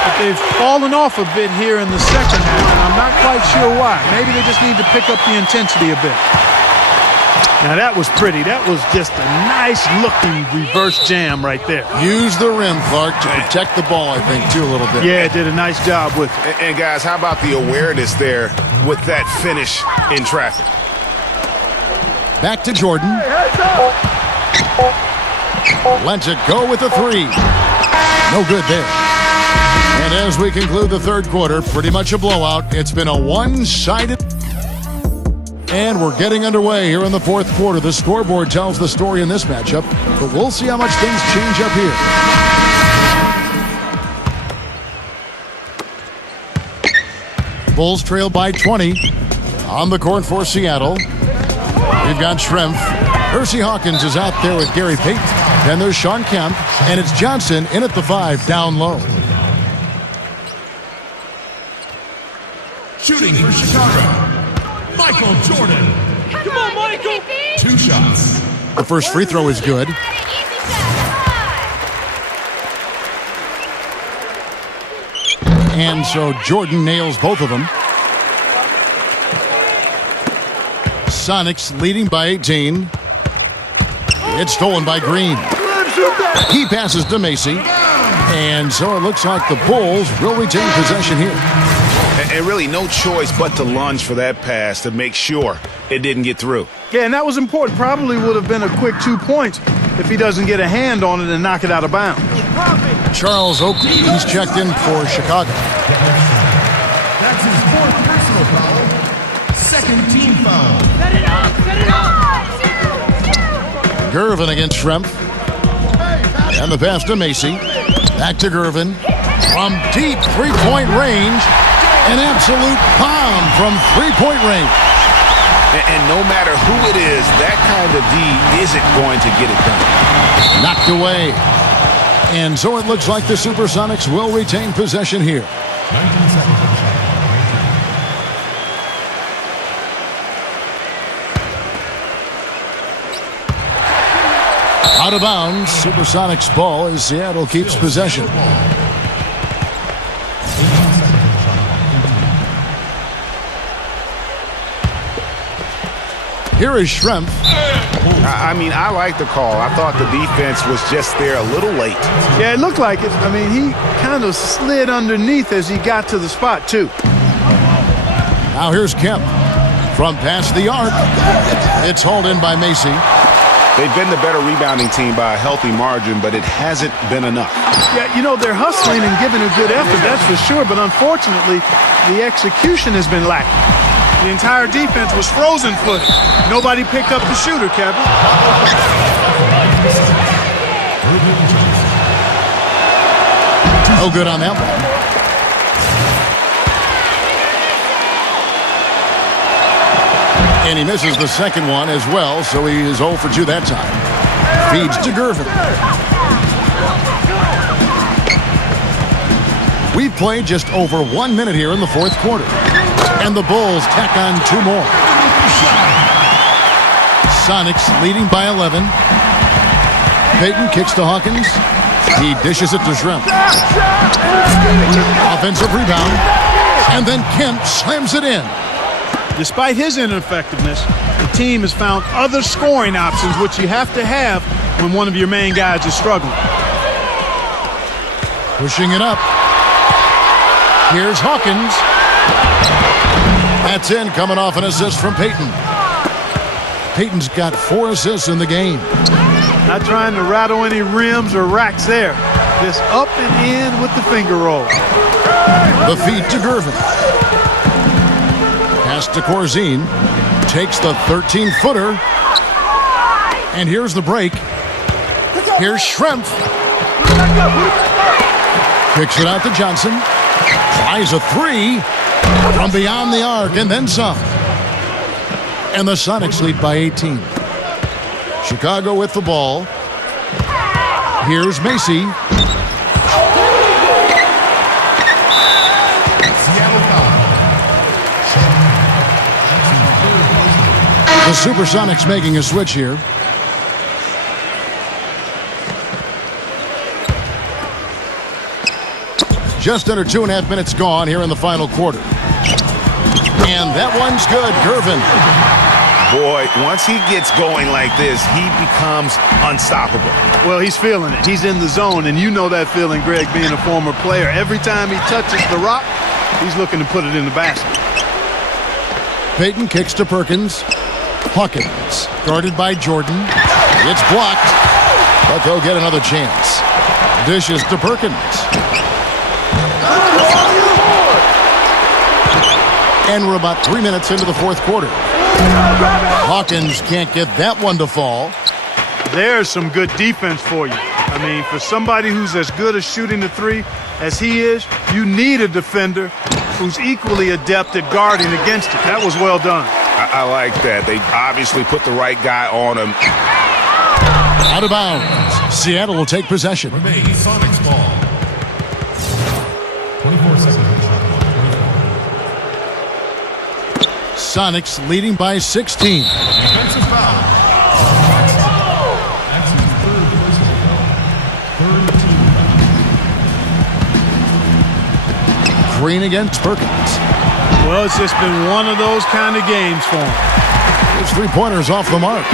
But they've fallen off a bit here in the second half, and I'm not quite sure why. Maybe they just need to pick up the intensity a bit. Now that was pretty. That was just a nice-looking reverse jam right there. Use the rim, Clark, to protect the ball, I think, too, a little bit. Yeah, did a nice job with it. And guys, how about the awareness there with that finish in traffic? Back to Jordan. Lets it go with the three. No good there. And as we conclude the third quarter, pretty much a blowout. It's been a one-sided... And we're getting underway here in the fourth quarter. The scoreboard tells the story in this matchup, but we'll see how much things change up here. Bulls trail by 20. On the court for Seattle, we've got Schrempf. Percy Hawkins is out there with Gary Payton. Then there's Sean Kemp, and it's Johnson in at the 5 down low. Shooting for Chicago, Michael Jordan. Come on, Michael. 2 shots. The first free throw is good. Easy shot. And so Jordan nails both of them. Sonics leading by 18. It's stolen by Green. He passes to Macy. And so it looks like the Bulls will retain possession here. And really no choice but to lunge for that pass to make sure it didn't get through. Yeah, and that was important. Probably would have been a quick 2 points if he doesn't get a hand on it and knock it out of bounds. Charles Oakley, he's checked in for Chicago. That's his 4th personal foul. 2nd team foul. Set it up. Gervin against Schrempf. And the pass to Macy. Back to Gervin. From deep three-point range. An absolute bomb from three-point range. And no matter who it is, that kind of D isn't going to get it done. Knocked away. And so it looks like the Supersonics will retain possession here. 19 seconds. Out of bounds, Supersonics ball as Seattle keeps possession. Here is Schrempf. I mean, I like the call. I thought the defense was just there a little late. Yeah, it looked like it. I mean, he kind of slid underneath as he got to the spot, too. Now here's Kemp. From past the arc. It's hauled in by Macy. They've been the better rebounding team by a healthy margin, but it hasn't been enough. Yeah, you know, they're hustling and giving a good effort, that's for sure. But unfortunately, the execution has been lacking. The entire defense was frozen-footed. Nobody picked up the shooter, Kevin. No good on that one. And he misses the second one as well, so he is 0 for 2 that time. Feeds to Gervin. We've played just over 1 minute here in the fourth quarter. And the Bulls tack on 2 more. Sonics leading by 11. Payton kicks to Hawkins. He dishes it to Schrempf. Offensive rebound. And then Kemp slams it in. Despite his ineffectiveness, the team has found other scoring options, which you have to have when one of your main guys is struggling. Pushing it up. Here's Hawkins. That's in, coming off an assist from Payton. Payton's got 4 assists in the game. Not trying to rattle any rims or racks there. Just up and in with the finger roll. The feed to Gervin. Pass to Corzine. Takes the 13-footer. And here's the break. Here's Schrempf. Kicks it out to Johnson. Tries a 3 from beyond the arc and then some. And the Sonics lead by 18. Chicago with the ball. Here's Macy. The Supersonics making a switch here. Just under 2.5 minutes gone here in the final quarter. And that one's good, Gervin. Boy, once he gets going like this, he becomes unstoppable. Well, he's feeling it. He's in the zone, and you know that feeling, Greg, being a former player. Every time he touches the rock, he's looking to put it in the basket. Payton kicks to Perkins. Hawkins, guarded by Jordan. It's blocked. but they'll get another chance. Dishes to Perkins. And we're about 3 minutes into the fourth quarter. Hawkins can't get that one to fall. There's some good defense for you. I mean, for somebody who's as good at shooting the three as he is, you need a defender who's equally adept at guarding against it. That was well done. I like that. They obviously put the right guy on him. Out of bounds. Seattle will take possession. Remain Sonics ball. 24 seconds. Sonics leading by 16. Defensive foul. That's his third personal foul. Third team foul. Green against Perkins. Well, it's just been one of those kind of games for him. His three-pointers off the mark.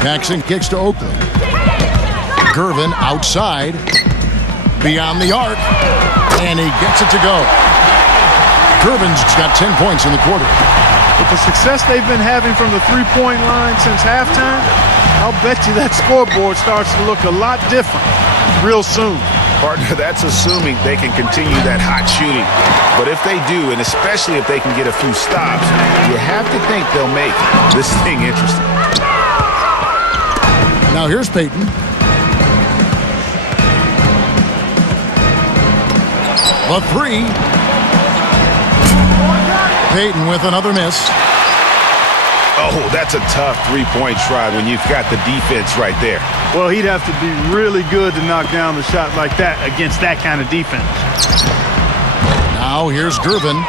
Paxson kicks to Oakley. Gervin outside. Beyond the arc. And he gets it to go. Gervin's got 10 points in the quarter. With the success they've been having from the three-point line since halftime, I'll bet you that scoreboard starts to look a lot different real soon. Partner, that's assuming they can continue that hot shooting. But if they do, and especially if they can get a few stops, you have to think they'll make this thing interesting. Now here's Payton. The three. Payton with another miss. Oh, that's a tough three-point try when you've got the defense right there. Well, he'd have to be really good to knock down the shot like that against that kind of defense. Now here's Gervin.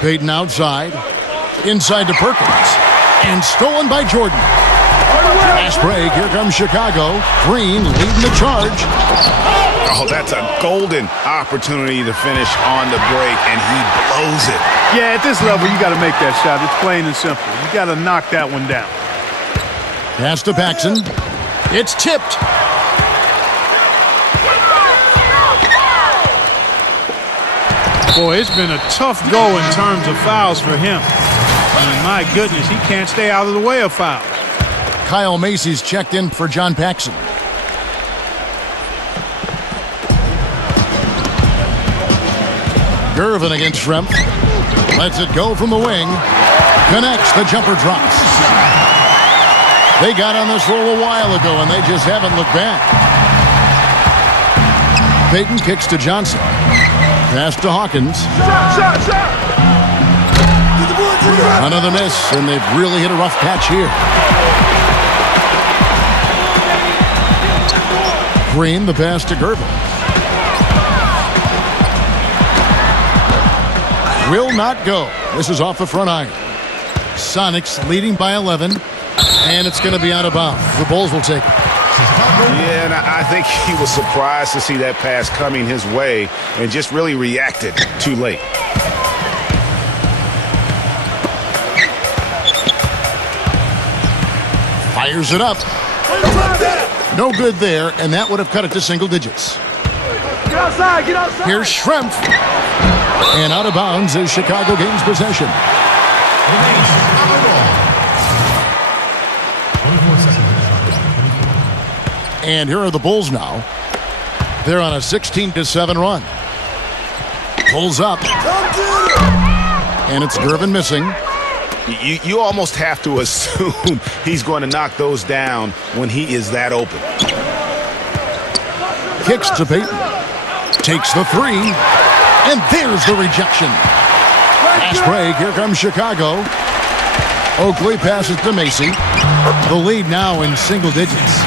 Payton outside. Inside to Perkins. And stolen by Jordan. Fast break. Here comes Chicago. Green leading the charge. Oh, that's a golden opportunity to finish on the break, and he blows it. Yeah, at this level, you got to make that shot. It's plain and simple. You got to knock that one down. Pass to Paxson. It's tipped. Boy, it's been a tough go in terms of fouls for him. I mean, my goodness, he can't stay out of the way of fouls. Kyle Macy's checked in for John Paxson. Gervin against Schrempf. Lets it go from the wing. Connects. The jumper drops. They got on this roll a while ago, and they just haven't looked back. Payton kicks to Johnson. Pass to Hawkins. Another miss, and they've really hit a rough patch here. Green, the pass to Gervin. Will not go. This is off the front iron. Sonics leading by 11, and it's going to be out of bounds. The Bulls will take it. Yeah, and I think he was surprised to see that pass coming his way and just really reacted too late. Fires it up. No good there, and that would have cut it to single digits. Get outside, get outside. Here's Schrempf. And out of bounds as Chicago gains possession. 24 seconds. And here are the Bulls now. They're on a 16-7 run. Pulls up. And it's Gervin missing. You almost have to assume he's going to knock those down when he is that open. Kicks to Payton. Takes the three. And there's the rejection. Fast break. Here comes Chicago. Oakley passes to Macy. The lead now in single digits.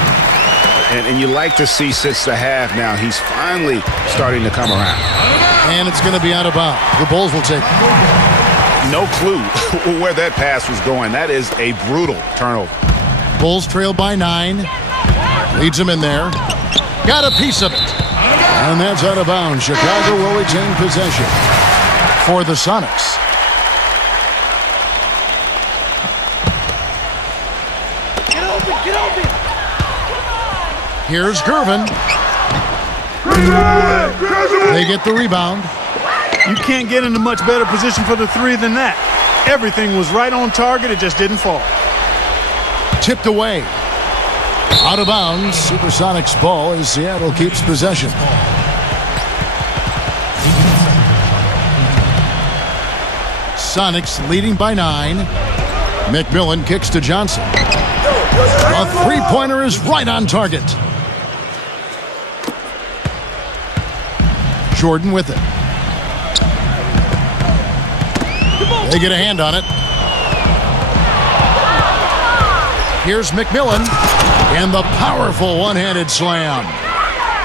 And you like to see since the half now, he's finally starting to come around. And it's going to be out of bounds. The Bulls will take it. No clue where that pass was going. That is a brutal turnover. Bulls trail by 9. Leads them in there. Got a piece of it. And that's out of bounds. Chicago will retain possession for the Sonics. Get open, get open. Here's Gervin. They get the rebound. You can't get into much better position for the three than that. Everything was right on target. It just didn't fall. Tipped away. Out of bounds. Supersonics ball as Seattle keeps possession. Sonics leading by 9. McMillan kicks to Johnson. A three-pointer is right on target. Jordan with it. They get a hand on it. Here's McMillan and the powerful one-handed slam.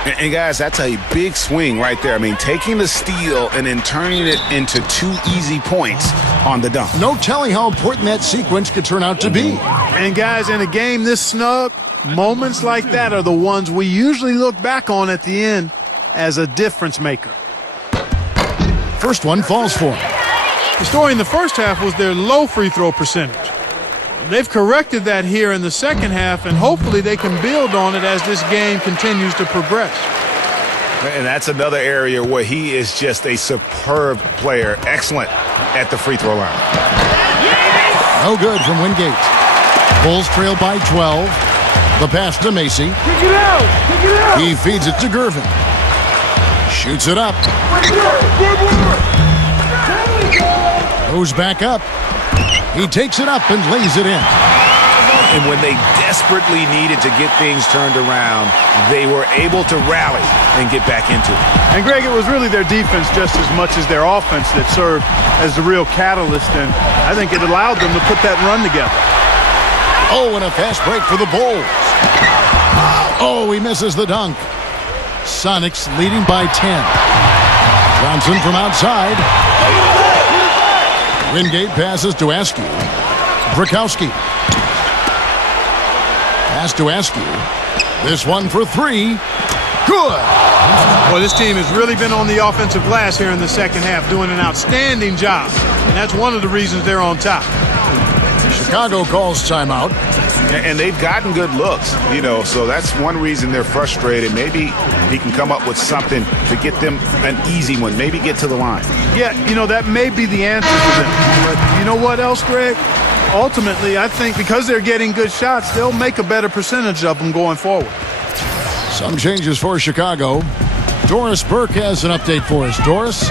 And guys, that's a big swing right there. I mean, taking the steal and then turning it into 2 easy points on the dunk. No telling how important that sequence could turn out to be. And guys, in a game this snug, moments like that are the ones we usually look back on at the end as a difference maker. First one falls for him. The story in the first half was their low free throw percentage. They've corrected that here in the second half, and hopefully they can build on it as this game continues to progress. And that's another area where he is just a superb player. Excellent at the free throw line. No good from Wingate. Bulls trail by 12. The pass to Macy. Kick it out! Kick it out! He feeds it to Gervin. Shoots it up. Goes back up. He takes it up and lays it in. And when they desperately needed to get things turned around, they were able to rally and get back into it. And Greg, it was really their defense just as much as their offense that served as the real catalyst, and I think it allowed them to put that run together. Oh, and a fast break for the Bulls. Oh, he misses the dunk. Sonics leading by 10. Johnson from outside. Wingate passes to Askew. Brakowski. Pass to Askew. This one for 3. Good. Well, this team has really been on the offensive glass here in the second half, doing an outstanding job. And that's one of the reasons they're on top. Chicago calls timeout. And they've gotten good looks, you know, so that's one reason they're frustrated. Maybe he can come up with something to get them an easy one, maybe get to the line. Yeah, you know, that may be the answer for them. But you know what else, Greg? Ultimately, I think because they're getting good shots, they'll make a better percentage of them going forward. Some changes for Chicago. Doris Burke has an update for us. Doris?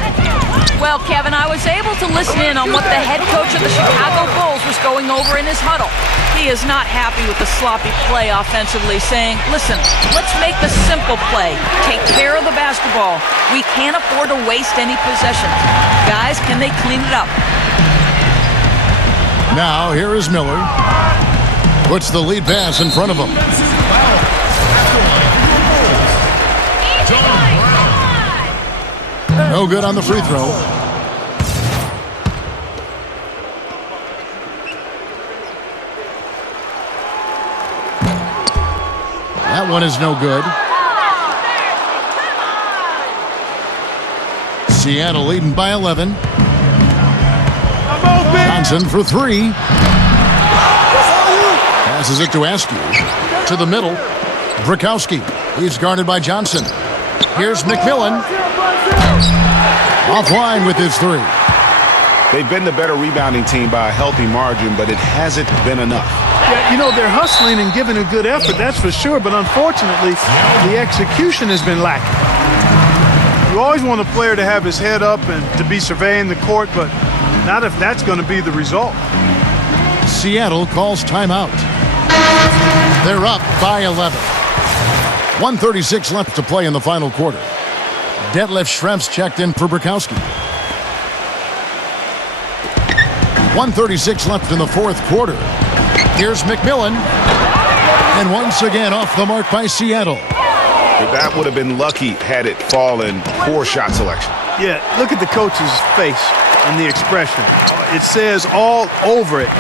Well, Kevin, I was able to listen in on what the head coach of the Chicago Bulls was going over in his huddle. He is not happy with the sloppy play offensively, saying, listen, let's make the simple play. Take care of the basketball. We can't afford to waste any possessions. Guys, can they clean it up? Now, here is Miller. Puts the lead pass in front of him. No good on the free throw. That one is no good. Seattle leading by 11. Johnson for 3. Passes it to Askew. To the middle. Brakowski. He's guarded by Johnson. Here's McMillan. Offline with his 3. They've been the better rebounding team by a healthy margin, but it hasn't been enough. Yeah, you know, they're hustling and giving a good effort, that's for sure, but unfortunately, the execution has been lacking. You always want a player to have his head up and to be surveying the court, but not if that's going to be the result. Seattle calls timeout. They're up by 11. 1:36 left to play in the final quarter. Detlef Schrempf's checked in for Brakowski. 1:36 left in the fourth quarter. Here's McMillan. And once again off the mark by Seattle. That would have been lucky had it fallen. Poor shot selection. Yeah, look at the coach's face and the expression. It says all over it.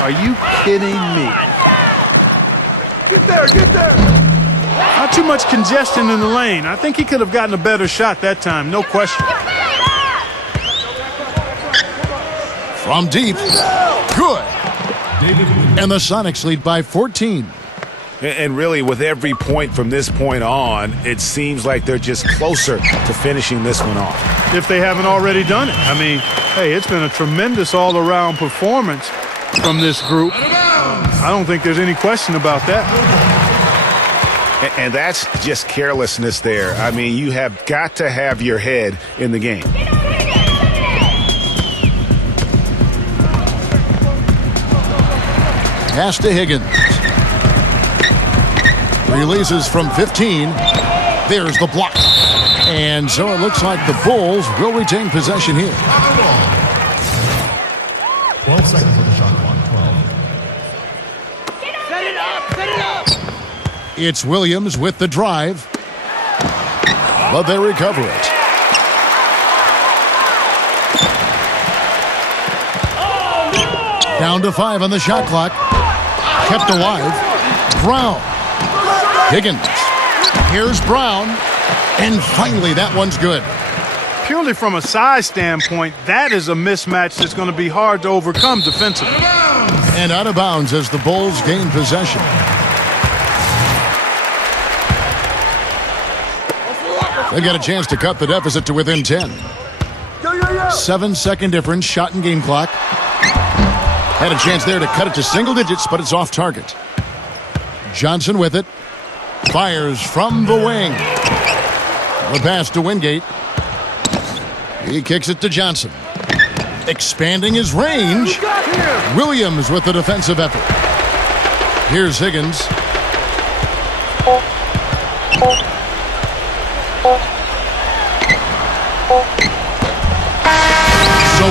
Are you kidding me? Get there, get there! Not too much congestion in the lane. I think he could have gotten a better shot that time, no question. From deep. Good. And the Sonics lead by 14. And really, with every point from this point on, it seems like they're just closer to finishing this one off. If they haven't already done it. I mean, hey, it's been a tremendous all-around performance from this group. I don't think there's any question about that. And that's just carelessness there. I mean, you have got to have your head in the game. Pass to Higgins. Releases from 15. There's the block. And so it looks like the Bulls will retain possession here. 12 seconds on the shot clock. 12. Set it up! Set it up! It's Williams with the drive. But they recover it. Down to 5 on the shot clock. Kept alive. Brown. Higgins. Here's Brown. And finally, that one's good. Purely from a size standpoint, that is a mismatch that's going to be hard to overcome defensively. And out of bounds as the Bulls gain possession. They've got a chance to cut the deficit to within 10. 7-second difference, shot and game clock. Had a chance there to cut it to single digits, but it's off target. Johnson with it. Fires from the wing. The pass to Wingate. He kicks it to Johnson. Expanding his range. Williams with the defensive effort. Here's Higgins. So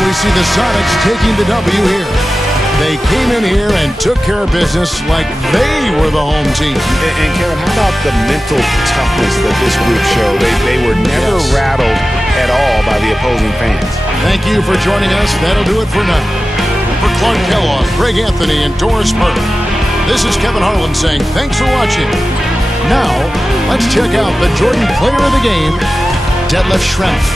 we see the Sonics taking the W here. They came in here and took care of business like they were the home team. And Kevin, how about the mental toughness that this group showed? They were never rattled at all by the opposing fans. Thank you for joining us. That'll do it for now. For Clark Kellogg, Greg Anthony, and Doris Burke, this is Kevin Harlan saying thanks for watching. Now, let's check out the Jordan Player of the Game, Detlef Schrempf.